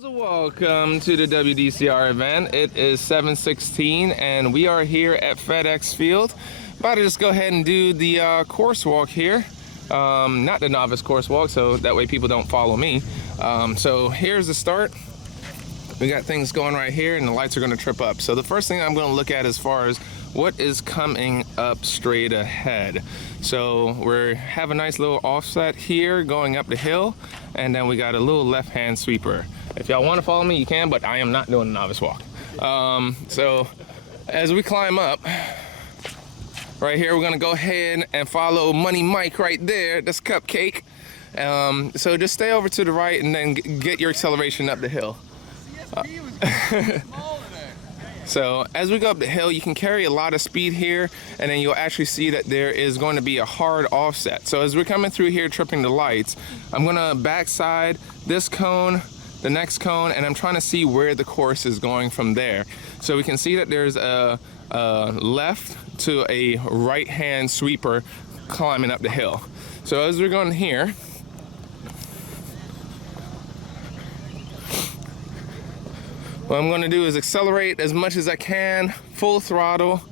Welcome to the WDCR event. It is 7:16 and we are here at FedEx Field. About to just go ahead and do the course walk here. Not the novice course walk, so that way people don't follow me. So here's the start. We got things going right here and the lights are going to trip up. So the first thing I'm going to look at as far as what is coming up straight ahead. So we have a nice little offset here going up the hill, and then we got a little left-hand sweeper. If y'all want to follow me, you can, but I am not doing a novice walk. So as we climb up, right here, we're gonna go ahead and follow Money Mike right there. That's Cupcake. So just stay over to the right and then get your acceleration up the hill. So as we go up the hill, you can carry a lot of speed here, and then you'll actually see that there is going to be a hard offset. So as we're coming through here, tripping the lights, I'm gonna backside this cone, the next cone, and I'm trying to see where the course is going from there. So we can see that there's a left to a right-hand sweeper climbing up the hill. So as we're going here, what I'm going to do is accelerate as much as I can, full throttle,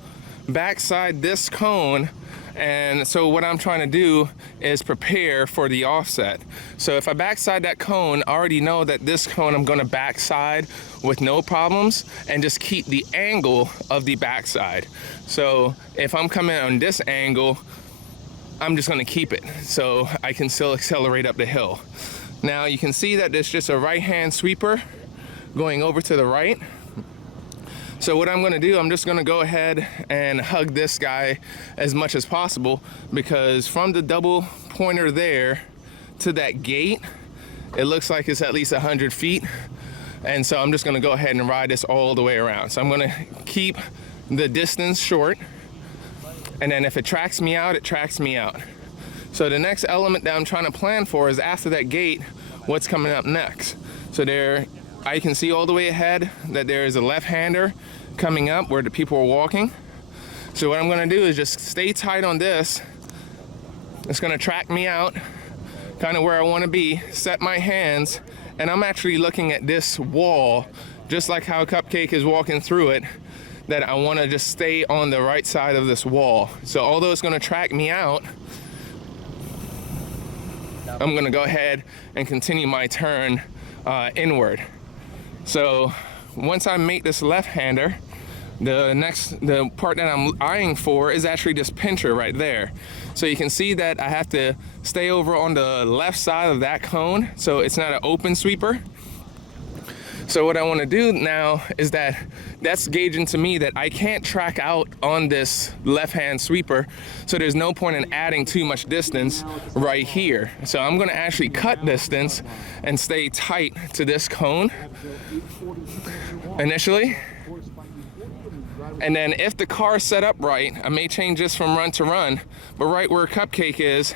backside this cone. And so what I'm trying to do is prepare for the offset. So if I backside that cone, I already know that this cone I'm going to backside with no problems and just keep the angle of the backside. So if I'm coming on this angle, I'm just going to keep it so I can still accelerate up the hill. Now you can see that there's just a right-hand sweeper going over to the right. So what I'm gonna do, I'm just gonna go ahead and hug this guy as much as possible, because from the double pointer there to that gate, it looks like it's at least 100 feet. And so I'm just gonna go ahead and ride this all the way around. So I'm gonna keep the distance short, and then if it tracks me out, it tracks me out. So the next element that I'm trying to plan for is after that gate, what's coming up next. So there, I can see all the way ahead that there is a left-hander coming up where the people are walking. So what I'm gonna do is just stay tight on this. It's gonna track me out, kind of where I wanna be, set my hands, and I'm actually looking at this wall, just like how Cupcake is walking through it, that I wanna just stay on the right side of this wall. So although it's gonna track me out, I'm gonna go ahead and continue my turn inward. So once I make this left-hander, the part that I'm eyeing for is actually this pincher right there. So you can see that I have to stay over on the left side of that cone, so it's not an open sweeper. So what I want to do now is that's gauging to me that I can't track out on this left-hand sweeper, so there's no point in adding too much distance right here. So I'm going to actually cut distance and stay tight to this cone initially. And then if the car is set up right, I may change this from run to run, but right where Cupcake is,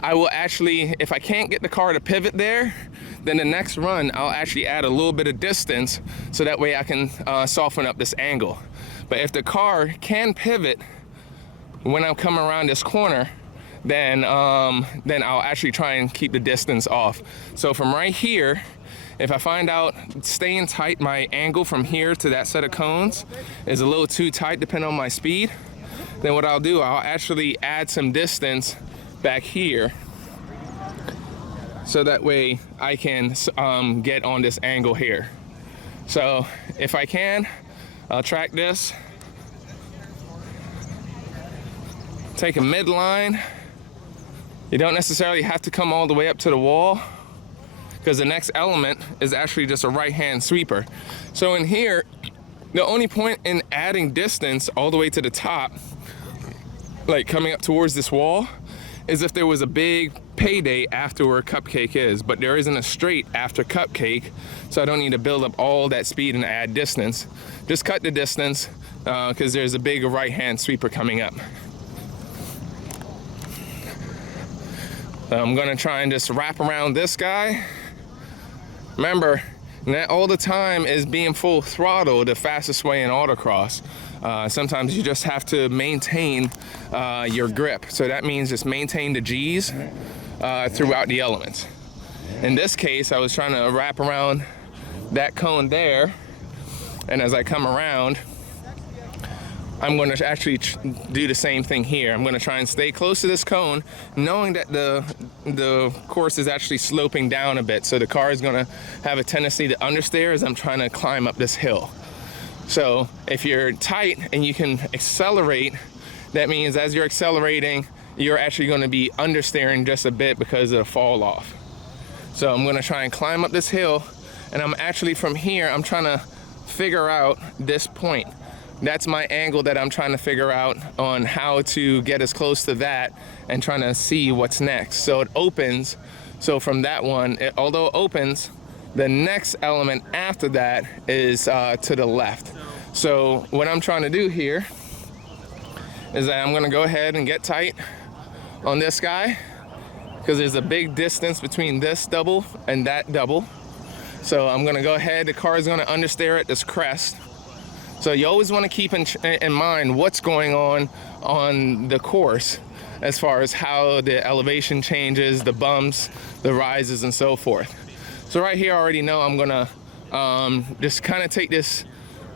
I will actually, if I can't get the car to pivot there, then the next run, I'll actually add a little bit of distance so that way I can soften up this angle. But if the car can pivot when I'm coming around this corner, then I'll actually try and keep the distance off. So from right here, if I find out staying tight, my angle from here to that set of cones is a little too tight depending on my speed, then what I'll do, I'll actually add some distance back here, so that way I can get on this angle here. So if I can, I'll track this, take a midline. You don't necessarily have to come all the way up to the wall, because the next element is actually just a right-hand sweeper. So in here, the only point in adding distance all the way to the top, like coming up towards this wall, is if there was a big payday after where Cupcake is, but there isn't a straight after Cupcake, so I don't need to build up all that speed and add distance. Just cut the distance, because there's a big right-hand sweeper coming up. So I'm gonna try and just wrap around this guy. Remember, that all the time is being full throttle the fastest way in autocross. Sometimes you just have to maintain your grip. So that means just maintain the G's throughout the elements. In this case, I was trying to wrap around that cone there, and as I come around, I'm going to actually do the same thing here. I'm going to try and stay close to this cone, knowing that the course is actually sloping down a bit, so the car is going to have a tendency to understeer as I'm trying to climb up this hill. So if you're tight and you can accelerate, that means as you're accelerating, you're actually going to be understeering just a bit because of the fall off. So I'm going to try and climb up this hill, and I'm actually from here, I'm trying to figure out this point. That's my angle that I'm trying to figure out on how to get as close to that and trying to see what's next. So it opens, so from that one, although it opens, the next element after that is to the left. So what I'm trying to do here is that I'm gonna go ahead and get tight on this guy, because there's a big distance between this double and that double. So I'm gonna go ahead, the car is gonna understeer at this crest. So you always wanna keep in mind what's going on the course as far as how the elevation changes, the bumps, the rises, and so forth. So right here I already know I'm gonna just kind of take this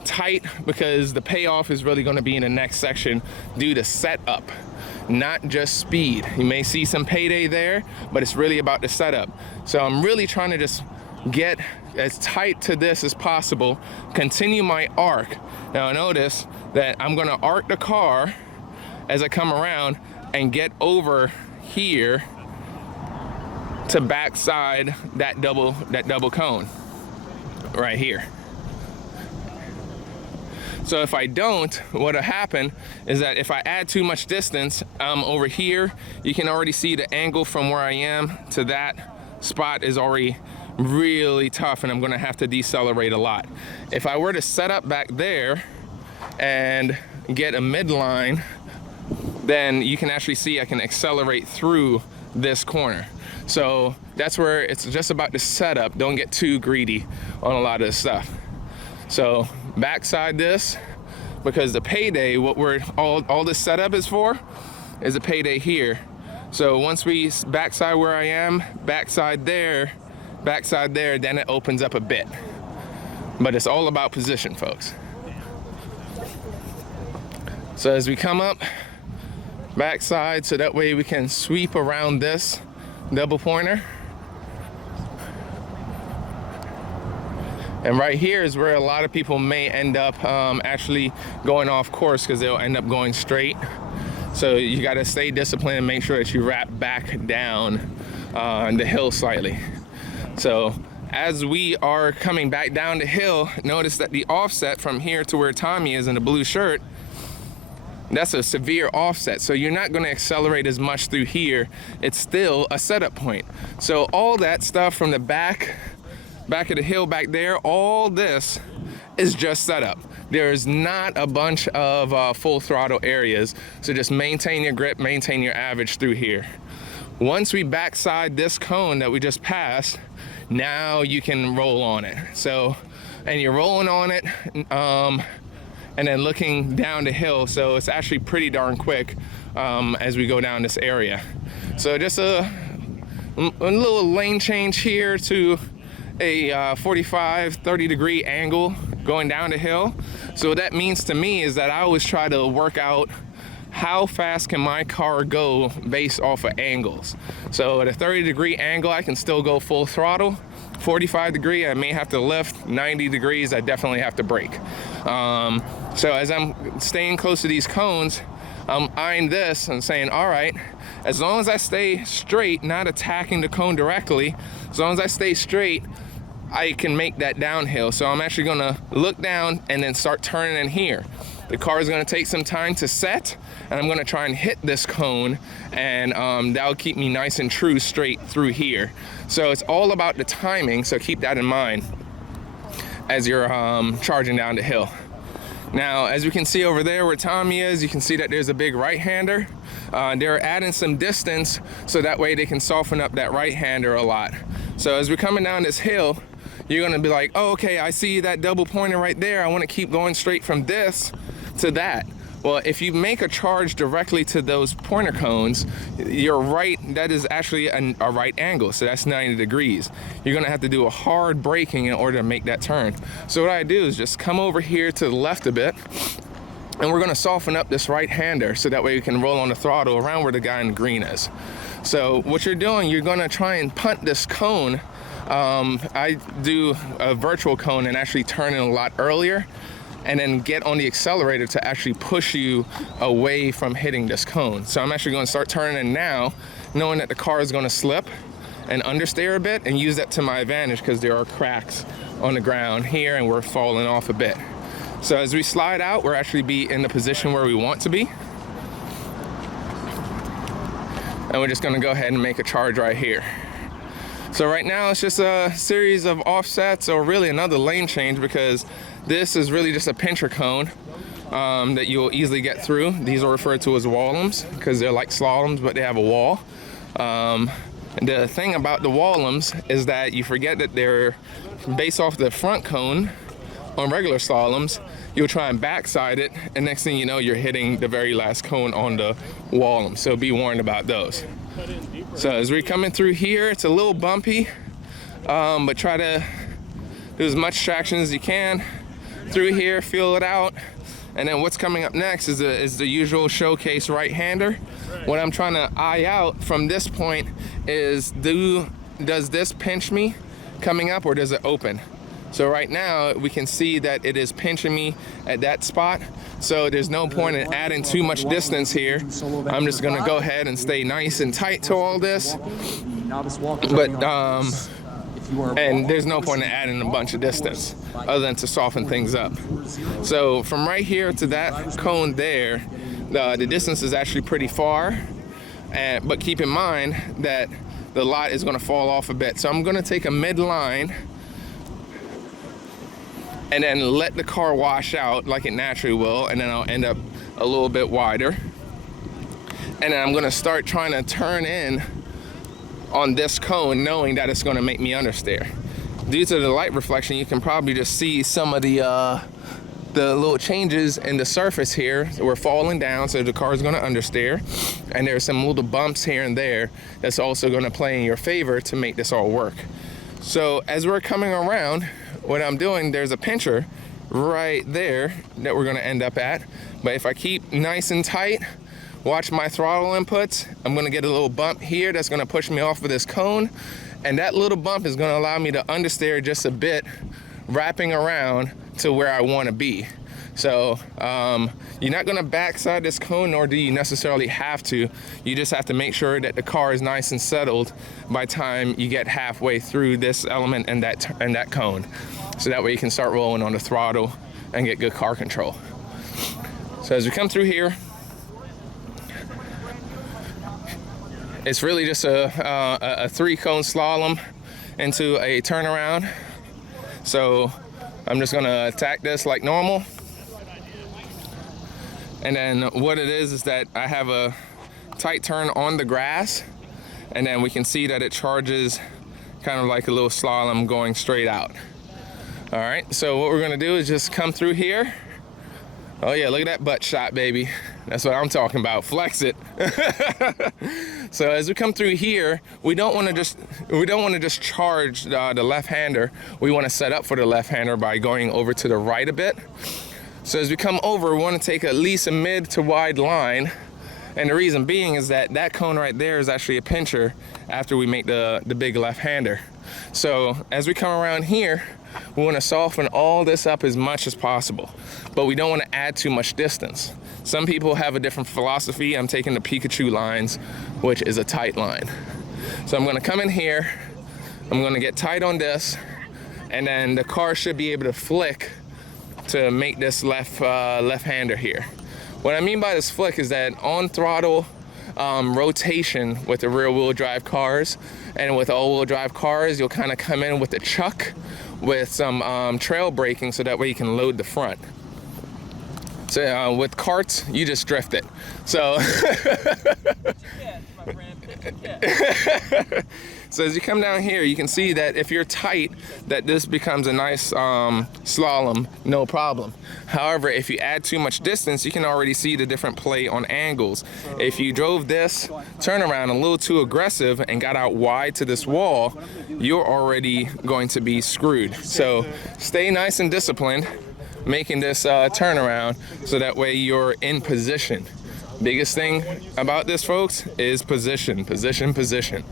tight, because the payoff is really gonna be in the next section due to setup, not just speed. You may see some payday there, but it's really about the setup. So I'm really trying to just get as tight to this as possible, continue my arc. Now notice that I'm gonna arc the car as I come around and get over here to backside that double cone right here. So if I don't, what'll happen is that if I add too much distance over here, you can already see the angle from where I am to that spot is already really tough, and I'm gonna have to decelerate a lot. If I were to set up back there and get a midline, then you can actually see I can accelerate through this corner. So that's where it's just about the setup. Don't get too greedy on a lot of this stuff. So backside this, because the payday, what we're all this setup is for is a payday here. So once we backside where I am, backside there, then it opens up a bit. But it's all about position, folks. So as we come up backside, so that way we can sweep around this double pointer. And right here is where a lot of people may end up actually going off course, because they'll end up going straight. So you got to stay disciplined and make sure that you wrap back down the hill slightly. So as we are coming back down the hill, notice that the offset from here to where Tommy is in the blue shirt, that's a severe offset. So you're not going to accelerate as much through here. It's still a setup point. So all that stuff from the back of the hill back there, all this is just setup. There's not a bunch of full throttle areas. So just maintain your grip, maintain your average through here. Once we backside this cone that we just passed, now you can roll on it. So, and you're rolling on it, and then looking down the hill. So it's actually pretty darn quick as we go down this area. So just a little lane change here to a 45, 30 degree angle going down the hill. So what that means to me is that I always try to work out how fast can my car go based off of angles. So at a 30 degree angle, I can still go full throttle. 45 degree, I may have to lift. 90 degrees, I definitely have to brake. So as I'm staying close to these cones, I'm eyeing this and saying, all right, as long as I stay straight, not attacking the cone directly, as long as I stay straight, I can make that downhill. So I'm actually gonna look down and then start turning in here. The car is gonna take some time to set, and I'm gonna try and hit this cone, and that'll keep me nice and true straight through here. So it's all about the timing, so keep that in mind as you're charging down the hill. Now, as we can see over there where Tommy is, you can see that there's a big right-hander. They're adding some distance so that way they can soften up that right-hander a lot. So as we're coming down this hill, you're gonna be like, oh, okay, I see that double pointer right there. I wanna keep going straight from this to that. Well, if you make a charge directly to those pointer cones, you're right, that is actually a right angle, so that's 90 degrees. You're gonna have to do a hard braking in order to make that turn. So what I do is just come over here to the left a bit, and we're gonna soften up this right-hander so that way you can roll on the throttle around where the guy in green is. So what you're doing, you're gonna try and punt this cone. I do a virtual cone and actually turn it a lot earlier, and then get on the accelerator to actually push you away from hitting this cone. So I'm actually gonna start turning it now, knowing that the car is gonna slip and understeer a bit, and use that to my advantage because there are cracks on the ground here and we're falling off a bit. So as we slide out, we'll actually be in the position where we want to be. And we're just gonna go ahead and make a charge right here. So right now it's just a series of offsets, or really another lane change, because this is really just a pincher cone that you'll easily get through. These are referred to as wallums because they're like slaloms, but they have a wall. The thing about the wallums is that you forget that they're based off the front cone. On regular slaloms, you'll try and backside it, and next thing you know, you're hitting the very last cone on the wallum. So be warned about those. So as we're coming through here, it's a little bumpy, but try to do as much traction as you can through here, feel it out. And then what's coming up next is the usual showcase right-hander. What I'm trying to eye out from this point is, does this pinch me coming up, or does it open? So right now we can see that it is pinching me at that spot. So there's no point in adding too much distance here. I'm just gonna go ahead and stay nice and tight to all this. And there's no point in adding a bunch of distance other than to soften things up. So from right here to that cone there, the distance is actually pretty far. But keep in mind that the lot is gonna fall off a bit. So I'm gonna take a midline and then let the car wash out like it naturally will, and then I'll end up a little bit wider. And then I'm gonna start trying to turn in on this cone, knowing that it's gonna make me understeer. Due to the light reflection, you can probably just see some of the little changes in the surface here. So we're falling down, so the car is gonna understeer. And there's some little bumps here and there that's also gonna play in your favor to make this all work. So as we're coming around, what I'm doing, there's a pincher right there that we're gonna end up at. But if I keep nice and tight, watch my throttle inputs, I'm gonna get a little bump here that's gonna push me off of this cone. And that little bump is gonna allow me to understeer just a bit, wrapping around to where I wanna be. So you're not gonna backside this cone, nor do you necessarily have to. You just have to make sure that the car is nice and settled by the time you get halfway through this element and that cone. So that way you can start rolling on the throttle and get good car control. So as we come through here, it's really just a 3-cone slalom into a turnaround. So I'm just gonna attack this like normal. And then what it is that I have a tight turn on the grass, and then we can see that it charges kind of like a little slalom going straight out. All right, so what we're gonna do is just come through here. Oh yeah, look at that butt shot, baby. That's what I'm talking about, flex it. So as we come through here, we don't wanna just charge the left-hander. We wanna set up for the left-hander by going over to the right a bit. So as we come over, we want to take at least a mid to wide line. And the reason being is that that cone right there is actually a pincher after we make the big left-hander. So as we come around here, we want to soften all this up as much as possible, but we don't want to add too much distance. Some people have a different philosophy. I'm taking the Pikachu lines, which is a tight line. So I'm going to come in here, I'm going to get tight on this, and then the car should be able to flick to make this left-hander here. What I mean by this flick is that on throttle rotation with the rear-wheel drive cars and with all-wheel drive cars, you'll kind of come in with a chuck with some trail braking, so that way you can load the front. So with carts, you just drift it. So So as you come down here, you can see that if you're tight, that this becomes a nice slalom, no problem. However, if you add too much distance, you can already see the different play on angles. If you drove this turnaround a little too aggressive and got out wide to this wall, you're already going to be screwed. So stay nice and disciplined making this turnaround, so that way you're in position. Biggest thing about this, folks, is position, position, position.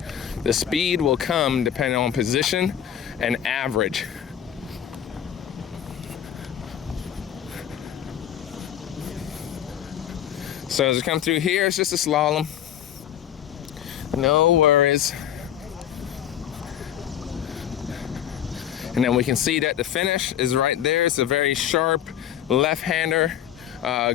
The speed will come depending on position and average. So as we come through here, it's just a slalom. No worries. And then we can see that the finish is right there. It's a very sharp left-hander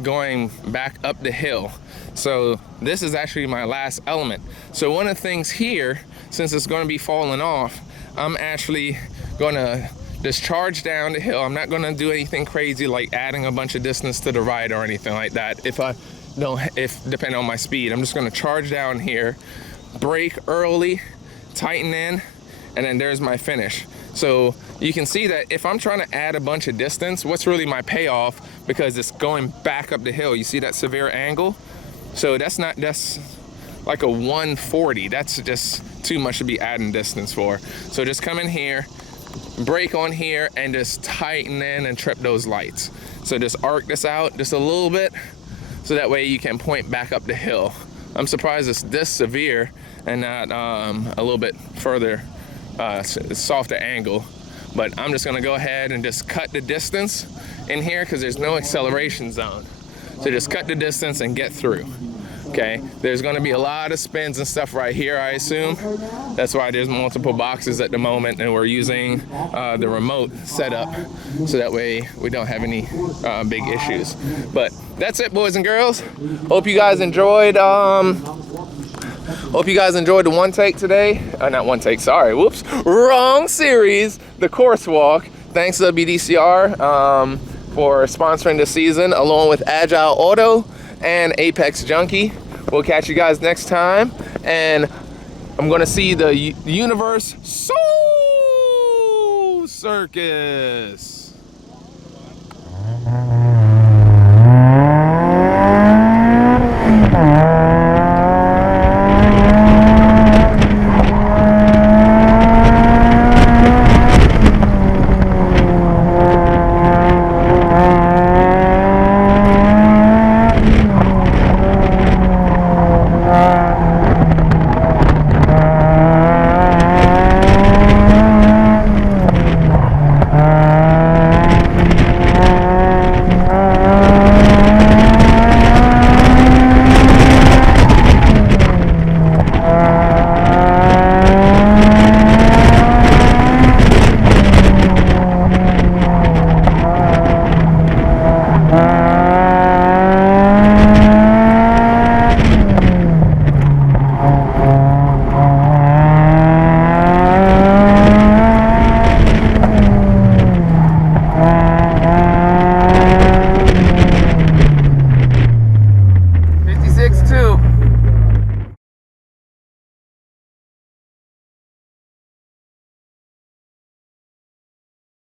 going back up the hill. So this is actually my last element. So one of the things here, since it's going to be falling off, I'm actually going to just charge down the hill. I'm not going to do anything crazy like adding a bunch of distance to the right or anything like that. If depending on my speed, I'm just going to charge down here, brake early, tighten in, and then there's my finish. So you can see that if I'm trying to add a bunch of distance, what's really my payoff, because it's going back up the hill. You see that severe angle? So that's like a 140. That's just too much to be adding distance for. So just come in here, brake on here, and just tighten in and trip those lights. So just arc this out just a little bit, so that way you can point back up the hill. I'm surprised it's this severe and not a little bit further softer angle, but I'm just gonna go ahead and just cut the distance in here because there's no acceleration zone. So just cut the distance and get through. Okay, there's gonna be a lot of spins and stuff right here, I assume. That's why there's multiple boxes at the moment, and we're using the remote setup so that way we don't have any big issues. But that's it, boys and girls. Hope you guys enjoyed the one take today. Not one take, sorry, whoops, wrong series, the course walk. Thanks to WDCR for sponsoring the season, along with Agile Auto and Apex Junkie. We'll catch you guys next time, and I'm gonna see the Universe Soul Circus.